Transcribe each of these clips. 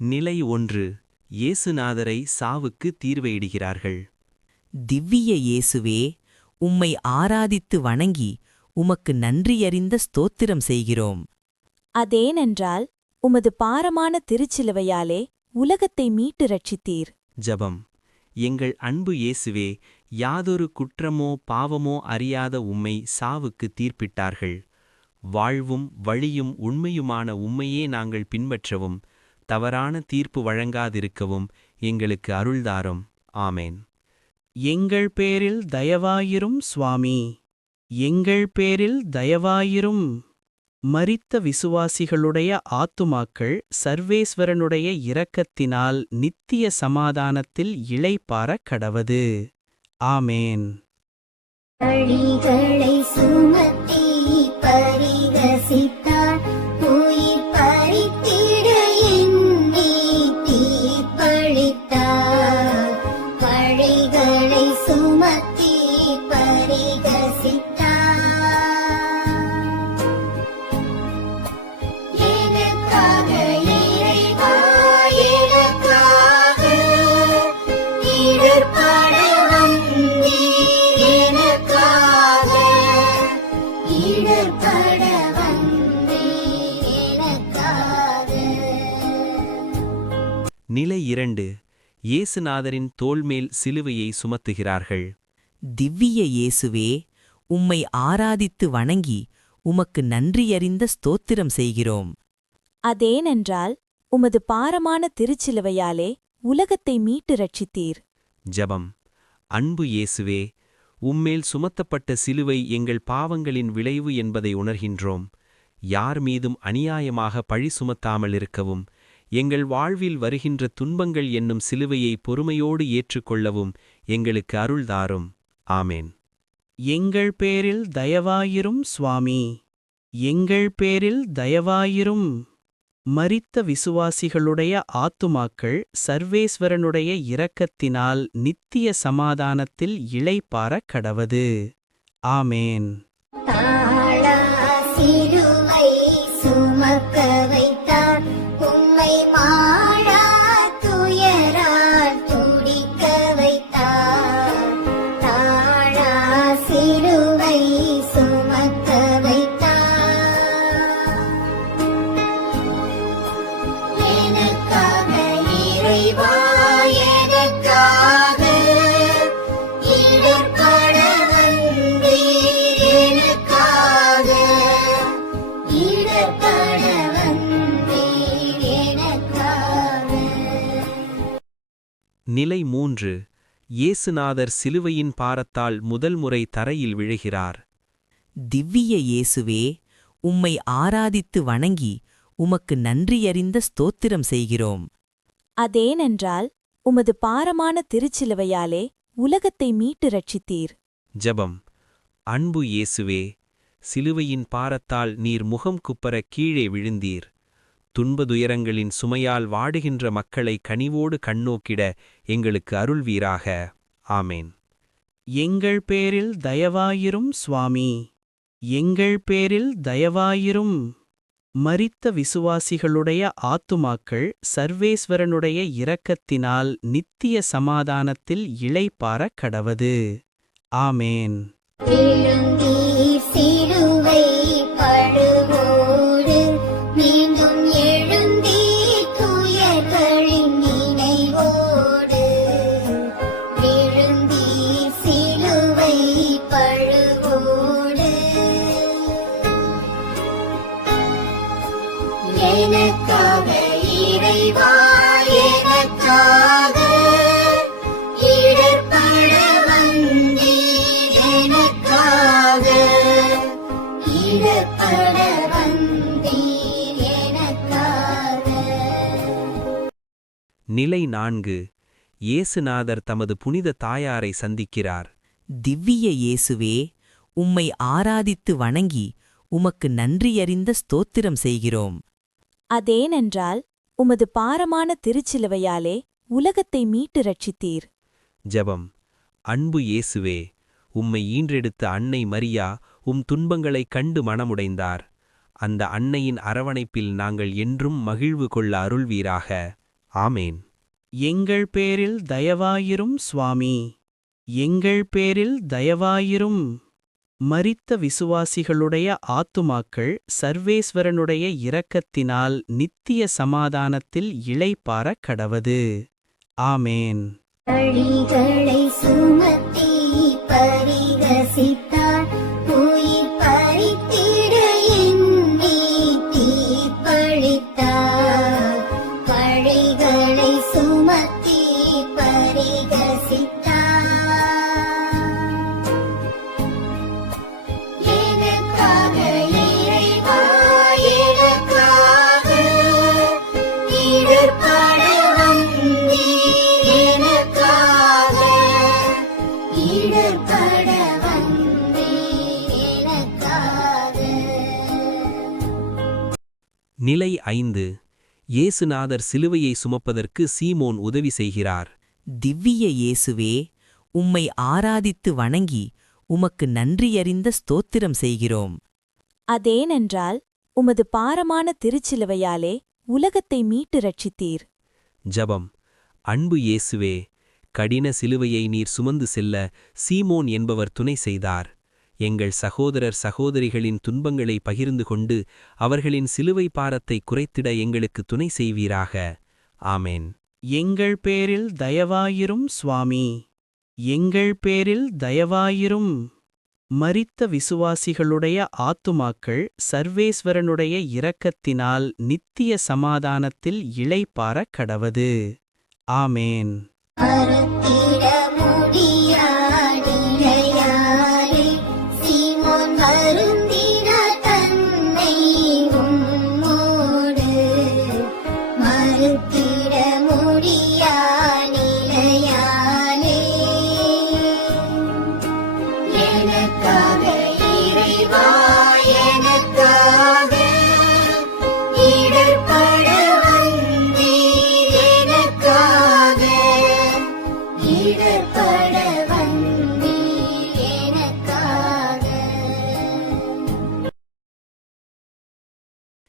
நிலை 1. இயேசுநாதரை சாவுக்கு தீர்வையிடுகிறார்கள். திவ்விய இயேசுவே, உம்மை ஆராதித்து வணங்கி உமக்கு நன்றியறிந்த ஸ்தோத்திரம் செய்கிறோம். அதேனென்றால் உமது பாரமான திருச்சிலுவையாலே உலகத்தை மீட்டு ரட்சித்தீர். ஜெபம். எங்கள் அன்பு இயேசுவே, யாதொரு குற்றமோ பாவமோ அறியாத உம்மை சாவுக்கு தீர்ப்பிட்டார்கள். வாழ்வும் வழியும் உண்மையுமான உம்மையே நாங்கள் பின்பற்றவும் தவறான தீர்ப்பு வழங்காதிருக்கவும் எங்களுக்கு அருள்தாரும். ஆமேன். எங்கள் பேரில் தயவாயிரும் சுவாமி, எங்கள் பேரில் தயவாயிரும். மரித்த விசுவாசிகளுடைய ஆத்துமாக்கள் சர்வேஸ்வரனுடைய இரக்கத்தினால் நித்திய சமாதானத்தில் இளைப்பாரக் கடவது. ஆமேன். பழிகளை சுமத்தி பரிகசித்தார், உயிர் பறித்திட எண்ணி தீர்ப்பளித்தார். பழிகளை சுமத்தி பரிகசித்தார், எனக்காக இறைவா, எனக்காக இடர்பட வந்தீர், எனக்காக இடர்பட வந்தீர், எனக்காக. நிலை 2. இயேசுநாதரின் தோள்மேல் சிலுவையை சுமத்துகிறார்கள். திவ்விய இயேசுவே, உம்மை ஆராதித்து வணங்கி உமக்கு நன்றியறிந்த ஸ்தோத்திரம் செய்கிறோம். அதேனென்றால் உமது பாரமான திருச்சிலுவையாலே உலகத்தை மீட்டு ரட்சித்தீர். ஜெபம். அன்பு இயேசுவே, உம்மேல் சுமத்தப்பட்ட சிலுவை எங்கள் பாவங்களின் விளைவு என்பதை உணர்கின்றோம். யார் மீதும் அநியாயமாக பழி சுமத்தாமலிருக்கவும், எங்கள் வாழ்வில் வருகின்ற துன்பங்கள் என்னும் சிலுவையை பொறுமையோடு ஏற்றுக்கொள்ளவும் எங்களுக்கு அருள்தாரும். ஆமேன். எங்கள் பேரில் தயவாயிரும் சுவாமி, எங்கள் பேரில் தயவாயிரும். மரித்த விசுவாசிகளுடைய ஆத்துமாக்கள் சர்வேஸ்வரனுடைய இரக்கத்தினால் நித்திய சமாதானத்தில் இளைப்பாரக் கடவது. ஆமேன். தாழா சிலுவை சுமக்க வைத்தார், உம்மை மாளா துயரால் துடிக்க வைத்தார். தாழா சிலுவை சுமக்க வைத்தார், எனக்காக இறைவா, எனக்காக இடர்பட வந்தீர், எனக்காக இடர்பட வந்தீர், எனக்காக. நிலை 3. இயேசுநாதர் சிலுவையின் பாரத்தால் முதல் முறை தரையில் விழுகிறார். திவ்விய இயேசுவே, உம்மை ஆராதித்து வணங்கி உமக்கு நன்றியறிந்த ஸ்தோத்திரம் செய்கிறோம். அதேனென்றால் உமது பாரமான திருச்சிலுவையாலே உலகத்தை மீட்டு ரட்சித்தீர். ஜெபம். அன்பு இயேசுவே, சிலுவையின் பாரத்தால் நீர் முகம் குப்பர கீழே விழுந்தீர். துன்பதுயரங்களின் சுமையால் வாடுகின்ற மக்களை கனிவோடு கண்ணோக்கிட எங்களுக்கு அருள்வீராக. ஆமேன். எங்கள் பேரில் தயவாயிரும் சுவாமி, எங்கள் பேரில் தயவாயிரும். மரித்த விசுவாசிகளுடைய ஆத்துமாக்கள் சர்வேஸ்வரனுடைய இரக்கத்தினால் நித்திய சமாதானத்தில் இளைப்பாரக் கடவது. ஆமேன். எழுந்தீர் சிலுவை பழுவோடு, மீண்டும் எழுந்தீர் துயர்களின் நினைவோடு. எழுந்தீர் சிலுவை பழுவோடு, எனக்காக இறைவா, எனக்காக இடர்பட வந்தீர், எனக்காக இடர்பட வந்தீர், எனக்காக. நிலை 4. இயேசுநாதர் தமது புனித தாயாரை சந்திக்கிறார். திவ்விய இயேசுவே, உம்மை ஆராதித்து வணங்கி உமக்கு நன்றியறிந்த ஸ்தோத்திரம் செய்கிறோம். அதேனென்றால் உமது பாரமான திருச்சிலுவையாலே உலகத்தை மீட்டு ரட்சித்தீர். ஜெபம். அன்பு இயேசுவே, உம்மை ஈன்றெடுத்த அன்னை மரியா உம் துன்பங்களைக் கண்டு மனமுடைந்தார். அந்த அன்னையின் அரவணைப்பில் நாங்கள் என்றும் மகிழ்வு கொள்ள அருள்வீராக. ஆமேன். எங்கள் பேரில் தயவாயிரும் சுவாமி. எங்கள் பேரில் தயவாயிரும். மரித்த விசுவாசிகளுடைய ஆத்துமாக்கள் சர்வேஸ்வரனுடைய இரக்கத்தினால் நித்திய சமாதானத்தில் இளைப்பாறக் கடவது. ஆமேன். பழிகளை சுமத்தி பரிகசித்தார் உயிர் பறித்திட எண்ணி தீர்ப்பளித்தார். பழிகளை சுமத்தி பரிகசித்தார். எனக்காக இறைவா எனக்காக இடர்பட வந்தீர். எனக்காக இடர்பட வந்தீர். எனக்காக. நிலை 5. இயேசுநாதர் சிலுவையை சுமப்பதற்கு சீமோன் உதவி செய்கிறார். திவ்விய இயேசுவே, உம்மை ஆராதித்து வணங்கி உமக்கு நன்றியறிந்த ஸ்தோத்திரம் செய்கிறோம். அதேனென்றால் உமது பாரமான திருச்சிலுவையாலே உலகத்தை மீட்டு ரட்சித்தீர். ஜெபம். அன்பு இயேசுவே, கடின சிலுவையை நீர் சுமந்து செல்ல சீமோன் என்பவர் துணை செய்தார். எங்கள் சகோதரர் சகோதரிகளின் துன்பங்களை பகிர்ந்து கொண்டு அவர்களின் சிலுவை பாரத்தை குறைத்திட எங்களுக்கு துணை செய்வீராக. ஆமேன். எங்கள் பேரில் தயவாயிரும் சுவாமி. எங்கள் பேரில் தயவாயிரும். மரித்த விசுவாசிகளுடைய ஆத்துமாக்கள் சர்வேஸ்வரனுடைய இரக்கத்தினால் நித்திய சமாதானத்தில் இளைப்பாறக் கடவது. ஆமேன். மறுத்திட முடியா நிலையாலே சீமோன் வருந்தினார் தன்னை உம்மோடு. மறுத்திட முடியா நிலையாலே எனக்காக இறைவா எனக்காக இடர்பட வந்தீர். எனக்காக இடர்பட வந்தீர். எனக்காக.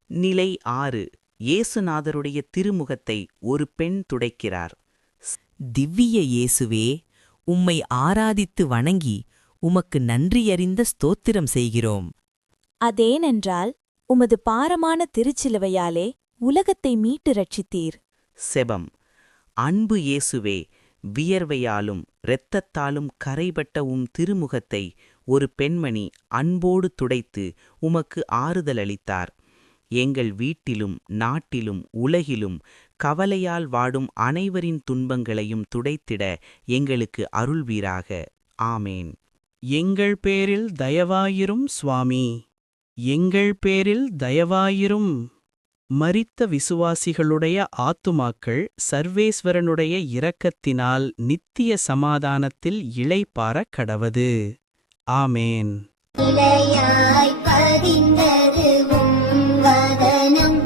நிலை 6. இயேசுநாதருடைய திருமுகத்தை ஒரு பெண் துடைக்கிறார். திவ்விய இயேசுவே, உம்மை ஆராதித்து வணங்கி உமக்கு நன்றியறிந்த ஸ்தோத்திரம் செய்கிறோம். அதேனென்றால் உமது பாரமான திருச்சிலுவையாலே உலகத்தை மீட்டு ரட்சித்தீர். செபம். அன்பு இயேசுவே, வியர்வையாலும் இரத்தத்தாலும் கரைபட்ட திருமுகத்தை ஒரு பெண்மணி அன்போடு துடைத்து உமக்கு ஆறுதல் அளித்தார். எங்கள் வீட்டிலும் நாட்டிலும் உலகிலும் கவலையால் வாடும் அனைவரின் துன்பங்களையும் துடைத்திட எங்களுக்கு அருள்வீராக. ஆமேன். எங்கள் பேரில் தயவாயிரும் சுவாமி. எங்கள் பேரில் தயவாயிரும். மரித்த விசுவாசிகளுடைய ஆத்துமாக்கள் சர்வேஸ்வரனுடைய இரக்கத்தினால் நித்திய சமாதானத்தில் இளைப்பாறக் கடவது. ஆமேன். இலையாய் பதிந்தது உம் வதனம்.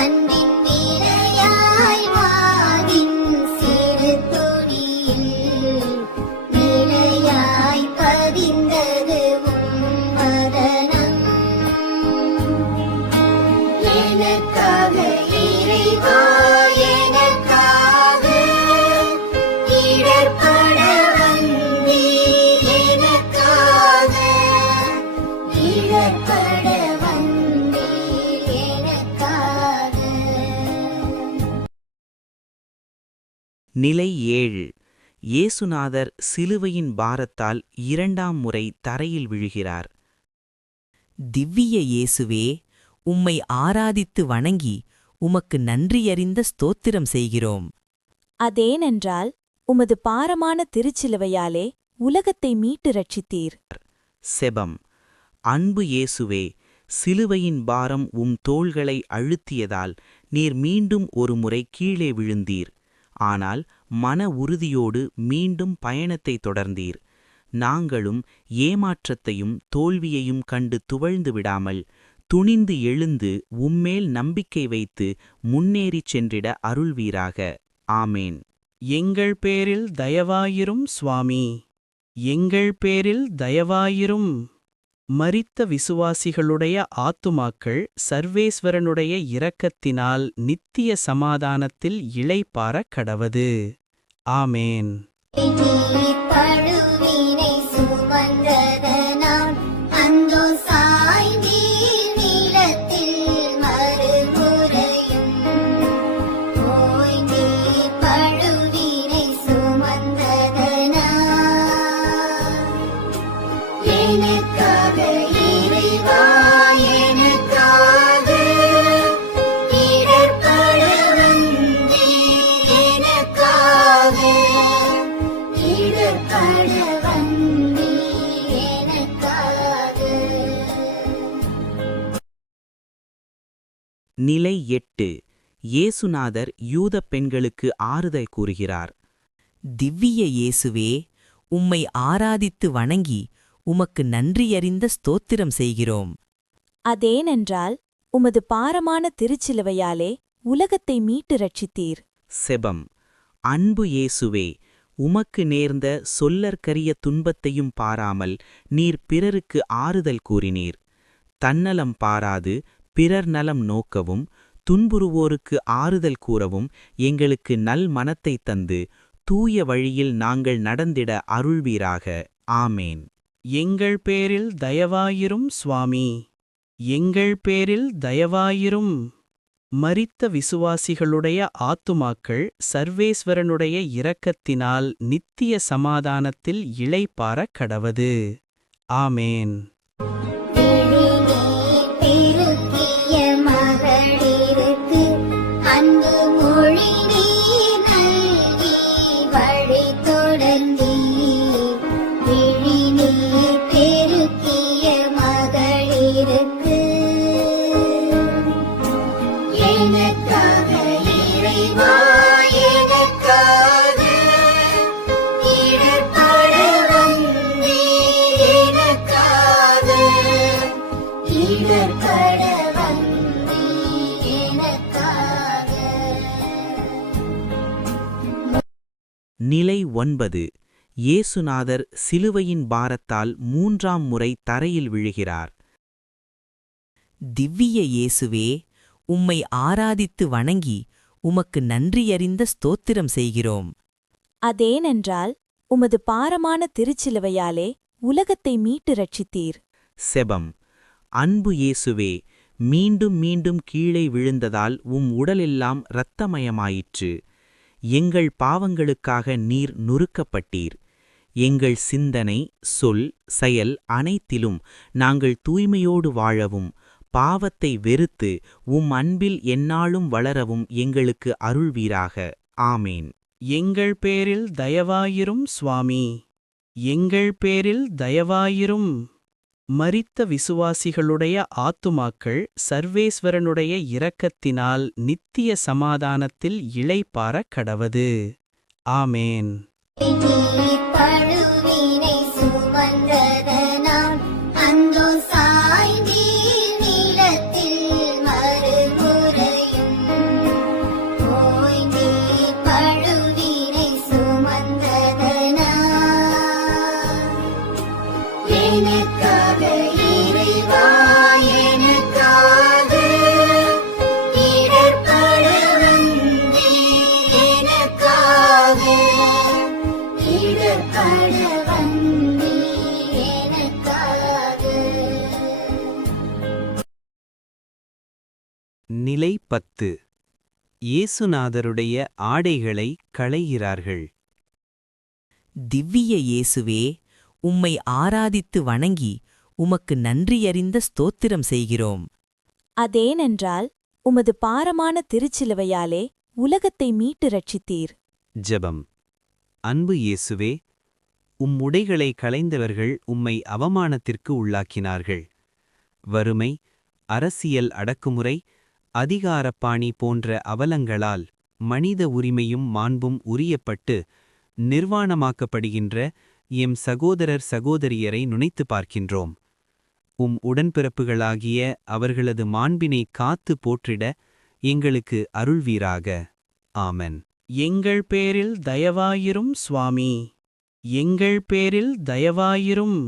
அன்பின் நிலையாய் வாதின் சிறு துணியில். நிலையாய் பதிந்தது உம் வதனம். எனக்காக இறைவா எனக்காக இடர்பட வந்தீர். எனக்காக இடர்பட வந்தீர். எனக்காக. நிலை 7. இயேசுநாதர் சிலுவையின் பாரத்தால் 2ஆம் முறை தரையில் விழுகிறார். திவ்விய இயேசுவே, உம்மை ஆராதித்து வணங்கி உமக்கு நன்றியறிந்த ஸ்தோத்திரம் செய்கிறோம். அதேனென்றால் உமது பாரமான திருச்சிலுவையாலே உலகத்தை மீட்டு ரட்சித்தீர். செபம். அன்பு இயேசுவே, சிலுவையின் பாரம் தோள்களை அழுத்தியதால் நீர் மீண்டும் ஒருமுறை கீழே விழுந்தீர். ஆனால் மன உறுதியோடு மீண்டும் பயணத்தை தொடர்ந்தீர். நாங்களும் ஏமாற்றத்தையும் தோல்வியையும் கண்டு துவழ்ந்து விடாமல் துணிந்து எழுந்து உம்மேல் நம்பிக்கை வைத்து முன்னேறிச் சென்றிட அருள்வீராக. ஆமேன். எங்கள் பேரில் தயவாயிரும் சுவாமி. எங்கள் பேரில் தயவாயிரும். மரித்த விசுவாசிகளுடைய ஆத்துமாக்கள் சர்வேஸ்வரனுடைய இரக்கத்தினால் நித்திய சமாதானத்தில் இளைப்பாறக் கடவது. ஆமேன். நீர் பழுவினை சுமந்ததனால் அந்தோ சாய்ந்தீர் நிலத்தில் மறுமுறையும். ஓய்ந்தீர் பழுவினை சுமந்ததனால் எனக்காக இறைவா எனக்காக இடர்பட வந்தீர் எனக்காக இடர்பட வந்தீர் எனக்காக. நிலை 8. இயேசுநாதர் யூதப் பெண்களுக்கு ஆறுதல் கூறுகிறார். திவ்விய இயேசுவே, உம்மை ஆராதித்து வணங்கி உமக்கு நன்றியறிந்த ஸ்தோத்திரம் செய்கிறோம். அதேனென்றால் உமது பாரமான திருச்சிலுவையாலே உலகத்தை மீட்டு ரட்சித்தீர். செபம். அன்பு இயேசுவே, உமக்கு நேர்ந்த சொல்லற்கரிய துன்பத்தையும் பாராமல் நீர் பிறருக்கு ஆறுதல் கூறினீர். தன்னலம் பாராது பிறர் நலம் நோக்கவும் துன்புறுவோருக்கு ஆறுதல் கூறவும் எங்களுக்கு நல் மனத்தைத் தந்து தூய வழியில் நாங்கள் நடந்திட அருள்வீராக. ஆமேன். எங்கள் பேரில் தயவாயிரும் சுவாமி, எங்கள் பேரில் தயவாயிரும். மரித்த விசுவாசிகளுடைய ஆத்துமாக்கள் சர்வேஸ்வரனுடைய இரக்கத்தினால் நித்திய சமாதானத்தில் இளைப்பாறக் கடவது. ஆமேன். விழிநீர் பெருக்கிய மகளிருக்கு அன்பு மொழி நீர் நல்கி வழி தொடர்ந்தீர். விழிநீர் பெருக்கிய மகளிருக்கு எனக்காக இறைவா எனக்காக இடர்பட வந்தீர் எனக்காக இடர்பட வந்தீர் எனக்காக. நிலை 9. இயேசுநாதர் சிலுவையின் பாரத்தால் 3ஆம் முறை தரையில் விழுகிறார். திவ்விய இயேசுவே, உம்மை ஆராதித்து வணங்கி உமக்கு நன்றியறிந்த ஸ்தோத்திரம் செய்கிறோம். அதேனென்றால் உமது பாரமான திருச்சிலுவையாலே உலகத்தை மீட்டு ரட்சித்தீர். செபம். அன்பு இயேசுவே, மீண்டும் மீண்டும் கீழே விழுந்ததால் உடலெல்லாம் இரத்தமயமாயிற்று. எங்கள் பாவங்களுக்காக நீர் நுறுக்கப்பட்டீர். எங்கள் சிந்தனை, சொல், செயல் அனைத்திலும் நாங்கள் தூய்மையோடு வாழவும் பாவத்தை வெறுத்து அன்பில் எந்நாளும் வளரவும் எங்களுக்கு அருள்வீராக. ஆமேன். எங்கள் பேரில் தயவாயிரும் சுவாமி, எங்கள் பேரில் தயவாயிரும். மரித்த விசுவாசிகளுடைய ஆத்துமாக்கள் சர்வேஸ்வரனுடைய இரக்கத்தினால் நித்திய சமாதானத்தில் இளைப்பாறக் கடவது. ஆமேன். நீர் பழுவினை சுமந்ததனால் அந்தோ சாய்ந்தீர் நிலத்தில் மறுமுறையும். ஓய்ந்தீர் பழுவினை சுமந்ததனால் எனக்காக இறைவா எனக்காக இடர்பட வந்தீர் எனக்காக இடர்பட வந்தீர் எனக்காக. நிலை 10. இயேசுநாதருடைய ஆடைகளை களைகிறார்கள். திவ்விய இயேசுவே, உம்மை ஆராதித்து வணங்கி உமக்கு நன்றியறிந்த ஸ்தோத்திரம் செய்கிறோம். அதேனென்றால் உமது பாரமான திருச்சிலுவையாலே உலகத்தை மீட்டு ரட்சித்தீர். ஜெபம். அன்பு இயேசுவே, உடைகளை களைந்தவர்கள் உம்மை அவமானத்திற்கு உள்ளாக்கினார்கள். வறுமை, அரசியல் அடக்குமுறை, அதிகாரப்பாணி போன்ற அவலங்களால் மனித உரிமையும் மாண்பும் உரியப்பட்டு நிர்வாணமாக்கப்படுகின்ற எம் சகோதரர் சகோதரியரை நுனைத்து பார்க்கின்றோம். உடன்பிறப்புகளாகிய அவர்களது மாண்பினை காத்து போற்றிட எங்களுக்கு அருள்வீராக. ஆமென். எங்கள் பேரில் தயவாயிரும் சுவாமி, எங்கள் பேரில் தயவாயிரும்.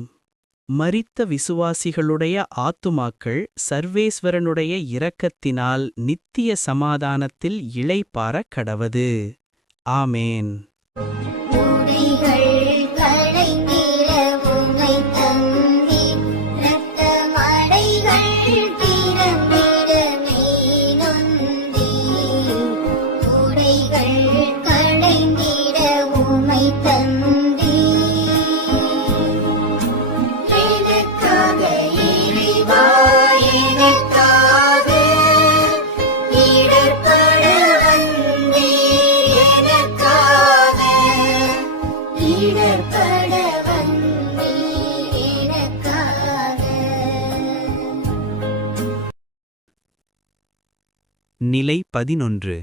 மரித்த விசுவாசிகளுடைய ஆத்துமாக்கள் சர்வேஸ்வரனுடைய இரக்கத்தினால் நித்திய சமாதானத்தில் இளைப்பாறக் கடவது. ஆமேன். உடைகள் களைந்திட உமை தந்தீர். இரத்தமடைகள் திறந்திட மெய்நொந்தீர். உடைகள் களைந்திட உமை தந்தீர். எனக்காக இறைவா, எனக்காக இடர்பட வந்தீர். எனக்காக இடர்பட வந்தீர். எனக்காக. நிலை 11.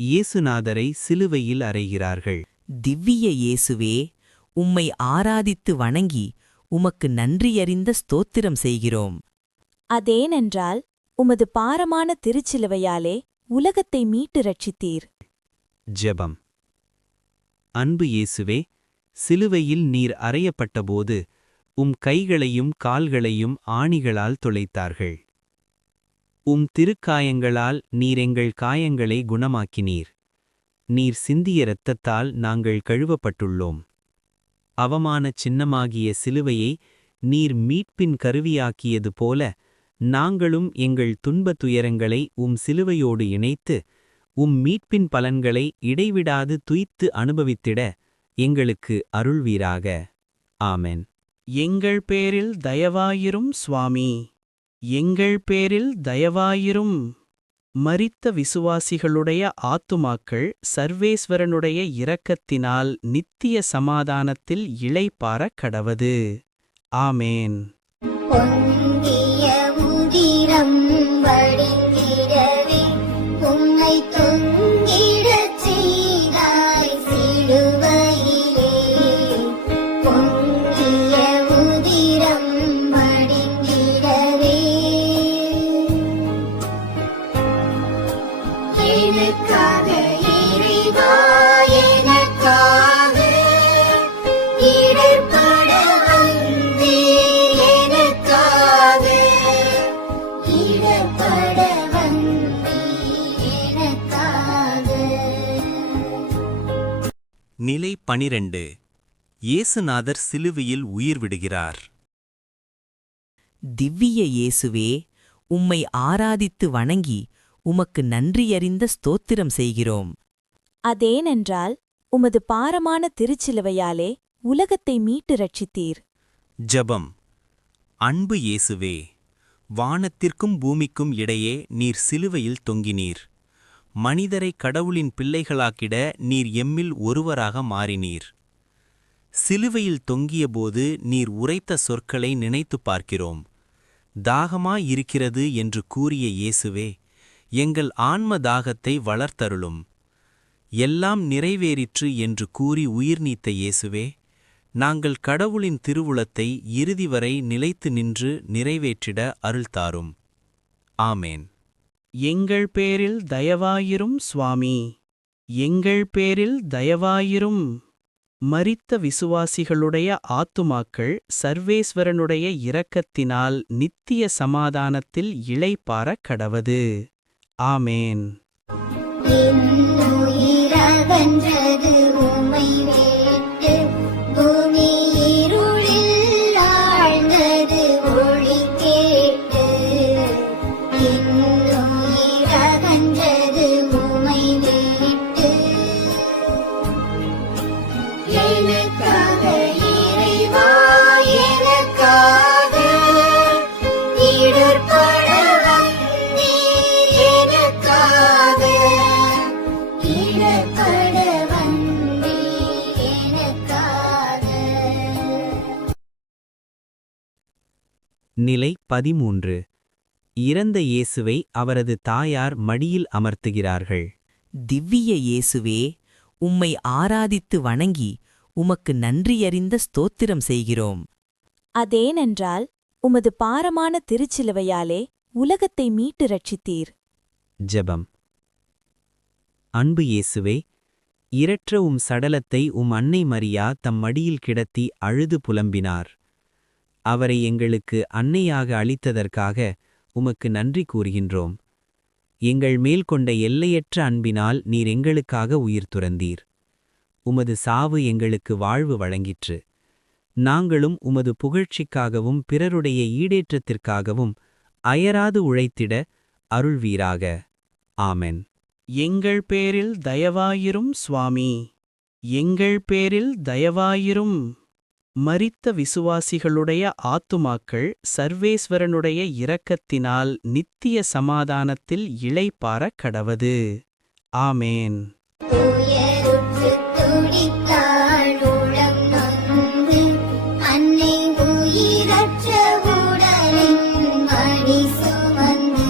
இயேசுநாதரை சிலுவையில் அறைகிறார்கள். திவ்விய இயேசுவே, உம்மை ஆராதித்து வணங்கி உமக்கு நன்றியறிந்த ஸ்தோத்திரம் செய்கிறோம். அதேனென்றால் உமது பாரமான திருச்சிலுவையாலே உலகத்தை மீட்டு ரட்சித்தீர். ஜெபம். அன்பு இயேசுவே, சிலுவையில் நீர் அறையப்பட்டபோது கைகளையும் கால்களையும் ஆணிகளால் துளைத்தார்கள். திருக்காயங்களால் நீர் எங்கள் காயங்களை குணமாக்கினீர். நீர் சிந்திய இரத்தத்தால் நாங்கள் கழுவப்பட்டுள்ளோம். அவமானச் சின்னமாகிய சிலுவையை நீர் மீட்பின் கருவியாக்கியது போல நாங்களும் எங்கள் துன்பத் துயரங்களை சிலுவையோடு இணைத்து மீட்பின் பலன்களை இடைவிடாது துய்த்து அனுபவித்திட எங்களுக்கு அருள்வீராக. ஆமென். எங்கள் பேரில் தயவாயிரும் சுவாமி, எங்கள் பேரில் தயவாயிரும். மரித்த விசுவாசிகளுடைய ஆத்துமாக்கள் சர்வேஸ்வரனுடைய இரக்கத்தினால் நித்திய சமாதானத்தில் இளைப்பாறக் கடவது. ஆமேன். பொங்கிய உதிரம் வடிந்திடவே உம்மை தொங்கிடச் செய்தாய் சிலுவையிலே. பொங்கிய உதிரம் வடிந்திடவே எனக்காக இறைவா, எனக்காக இடர்பட வந்தீர். எனக்காக இடர்பட வந்தீர். எனக்காக. நிலை 12. இயேசுநாதர் சிலுவையில் உயிர் விடுகிறார். திவ்விய இயேசுவே, உம்மை ஆராதித்து வணங்கி உமக்கு நன்றியறிந்த ஸ்தோத்திரம் செய்கிறோம். அதேனென்றால் உமது பாரமான திருச்சிலுவையாலே உலகத்தை மீட்டு ரட்சித்தீர். ஜெபம். அன்பு இயேசுவே, வானத்திற்கும் பூமிக்கும் இடையே நீர் சிலுவையில் தொங்கினீர். மனிதரை கடவுளின் பிள்ளைகளாக்கிட நீர் எம்மில் ஒருவராக மாறினீர். சிலுவையில் தொங்கியபோது நீர் உரைத்த சொற்களை நினைத்துப் பார்க்கிறோம். தாகமாயிருக்கிறது என்று கூறிய இயேசுவே, எங்கள் ஆன்ம தாகத்தை வளர்த்தருளும். எல்லாம் நிறைவேறிற்று என்று கூறி உயிர் நீத்த இயேசுவே, நாங்கள் கடவுளின் திருவுளத்தை இறுதிவரை நிலைத்து நின்று நிறைவேற்றிட அருள்தாரும். ஆமேன். எங்கள் பேரில் தயவாயிரும் சுவாமி, எங்கள் பேரில் தயவாயிரும். மரித்த விசுவாசிகளுடைய ஆத்துமாக்கள் சர்வேஸ்வரனுடைய இரக்கத்தினால் நித்திய சமாதானத்தில் இளைப்பாறக் கடவது. ஆமேன். இன்னுயிரகன்றது உம்மை விட்டு, பூமி இருளில் ஆழ்ந்தது ஒளி கேட்டு. இன்னுயிரகன்றது உம்மை விட்டு. எனக்காக இறைவா, எனக்காக இடர்பட வந்தீர். எனக்காக இடர்பட வந்தீர். எனக்காக. நிலை 13. இறந்த இயேசுவை அவரது தாயார் மடியில் அமர்த்துகிறார்கள். திவ்விய இயேசுவே, உம்மை ஆராதித்து வணங்கி உமக்கு நன்றியறிந்த ஸ்தோத்திரம் செய்கிறோம். அதேனென்றால் உமது பாரமான திருச்சிலுவையாலே உலகத்தை மீட்டு ரட்சித்தீர். ஜெபம். அன்பு இயேசுவே, இரற்ற சடலத்தை அன்னை மரியா தம் மடியில் கிடத்தி அழுது புலம்பினார். அவரை எங்களுக்கு அன்னையாக அளித்ததற்காக உமக்கு நன்றி கூறுகின்றோம். எங்கள் மேல் கொண்ட எல்லையற்ற அன்பினால் நீர் எங்களுக்காக உயிர் துறந்தீர். உமது சாவு எங்களுக்கு வாழ்வு வழங்கிற்று. நாங்களும் உமது புகழ்ச்சிக்காகவும் பிறருடைய ஈடேற்றத்திற்காகவும் அயராது உழைத்திட அருள்வீராக. ஆமென். எங்கள் பேரில் தயவாயிரும் சுவாமி, எங்கள் பேரில் தயவாயிரும். மரித்த விசுவாசிகளுடைய ஆத்துமாக்கள் சர்வேஸ்வரனுடைய இரக்கத்தினால் நித்திய சமாதானத்தில் இளைப்பாறக் கடவது. ஆமேன். துயருற்று துடித்தாள் உளம் நொந்து, அன்னை உயிரற்ற உடலின் மடி சுமந்து.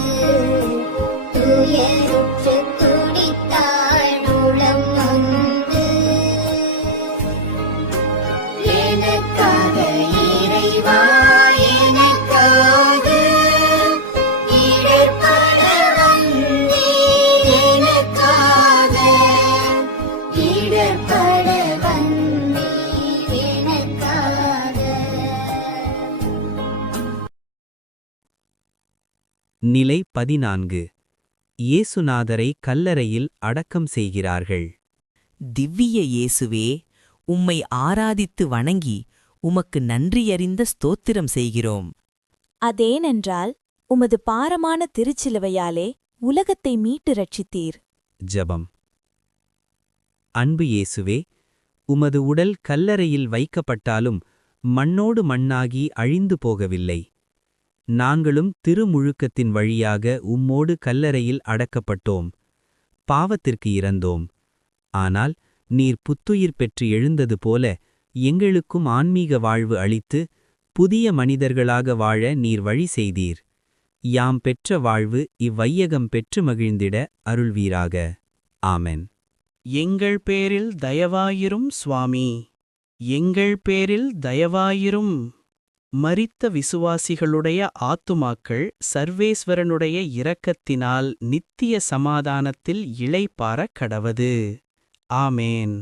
துயருற்று துடித்தாள் உளம் நொந்து, எனக்காக இறைவா எனக்காக இடர்பட வந்தீர். எனக்காக இடர்பட வந்தீர். எனக்காக. நிலை 14. இயேசுநாதரை கல்லறையில் அடக்கம் செய்கிறார்கள். திவ்விய இயேசுவே, உம்மை ஆராதித்து வணங்கி உமக்கு நன்றியறிந்த ஸ்தோத்திரம் செய்கிறோம். அதேனென்றால் உமது பாரமான திருச்சிலுவையாலே உலகத்தை மீட்டு ரட்சித்தீர். ஜெபம். அன்பு இயேசுவே, உமது உடல் கல்லறையில் வைக்கப்பட்டாலும் மண்ணோடு மண்ணாகி அழிந்து போகவில்லை. நாங்களும் திருமுழுக்கத்தின் வழியாக உம்மோடு கல்லறையில் அடக்கப்பட்டோம். பாவத்திற்கு இறந்தோம். ஆனால் நீர் புத்துயிர் பெற்று எழுந்தது போல எங்களுக்கும் ஆன்மீக வாழ்வு அளித்து புதிய மனிதர்களாக வாழ நீர் வழி செய்தீர். யாம் பெற்ற வாழ்வு இவ்வையகம் பெற்று மகிழ்ந்திட அருள்வீராக. ஆமென். எங்கள் பேரில் தயவாயிரும் சுவாமி, எங்கள் பேரில் தயவாயிரும். மரித்த விசுவாசிகளுடைய ஆத்துமாக்கள் சர்வேஸ்வரனுடைய இரக்கத்தினால் நித்திய சமாதானத்தில் இளைப்பாறக் கடவது. ஆமேன்.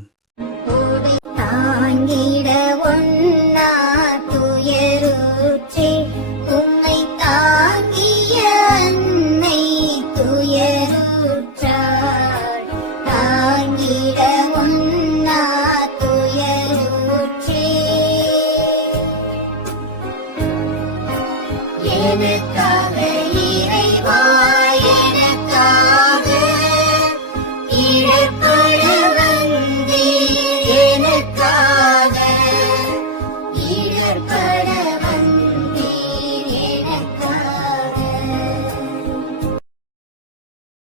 தாங்கிட ஒன்று